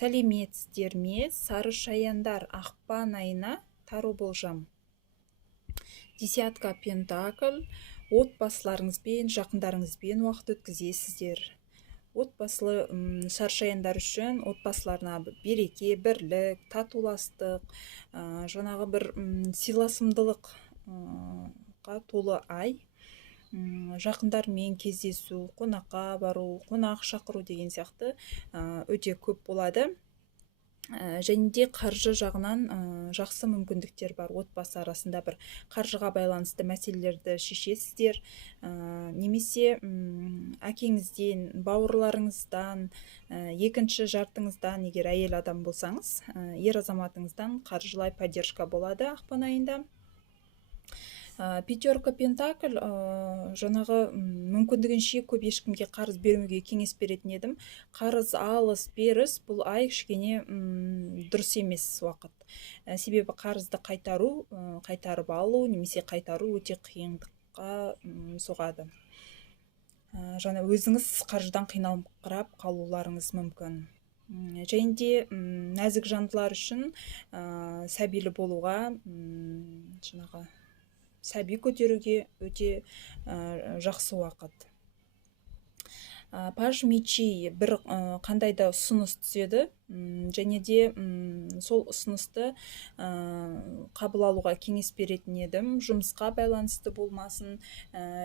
Сәлеметсіздер ме? Сары шаяндар ақпан айына тару болжам. Десятка пентакль. Отбасыларыңызбен, жақындарыңызбен уақыт өткізесіздер. Отбасылы сары шаяндар үшін отбасыларына береке, бірлік, татуластық, жаңағы бір сыйласымдылыққа толы ай. Жақындармен кездесу, қонаққа бару, қонақ шақыру деген сияқты өте көп болады. Және де қаржы жағынан жақсы мүмкіндіктер бар. Отбасы арасында бір қаржыға байланысты мәселелерді шешесіздер. Немесе әкеңізден, бауырларыңыздан, екінші жартыңыздан, егер әйел адам болсаңыз, ер азаматыңыздан қаржылай поддержка болады ақпан айында. Пятерка пентакль, жаңағы мүмкіндігінше көп ешкімге қарыз бермеуге кеңес беретін едім. Қарыз алыс беріс бұл ай кішкене дұрыс емес уақыт. Себебі қарызды қайтарып алу, немесе қайтару өте қиындыққа соғады. Жаңа өзіңіз қаржыдан қиналыңқырап қалуларыңыз мүмкін. Және де нәзік жандылар үшін сәбилі болуға, сәби көтеруге өте жақсы уақыт. Паж мечей бір қандай да ұсыныс түседі, және де сол ұсынысты қабыл алуға кеңес беретін едім. Жұмысқа байланысты болмасын,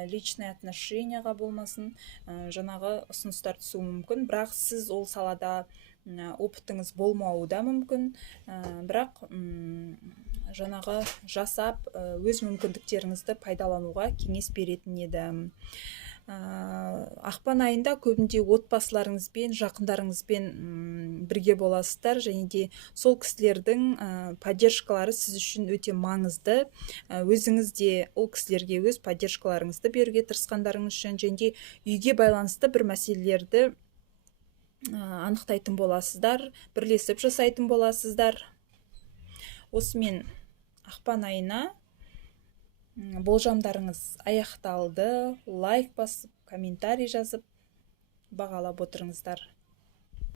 личный отношенияға болмасын, жаңағы ұсыныстар түсуі мүмкін. Бірақ сіз ол салада опытыңыз болмауы да мүмкін. Бірақ жаңағы жасап, өз мүмкіндіктеріңізді пайдалануға кеңес беретін едім. Ақпан айында көбінде отбасыларыңызбен, жақындарыңызбен бірге боласыздар, және де сол кісілердің поддержкалары сіз үшін өте маңызды. Өзіңіз де ол кісілерге өз поддержкаларыңызды беруге тырысқандарыңыз үшін, және де үйге байланысты бір мәселелерді анықтайтын боласыздар, бірлесіп жасайтын боласыздар. Осымен ақпан айына болжамдарыңыз аяқталды. Лайк басып, комментарий жазып бағалап отырыңыздар.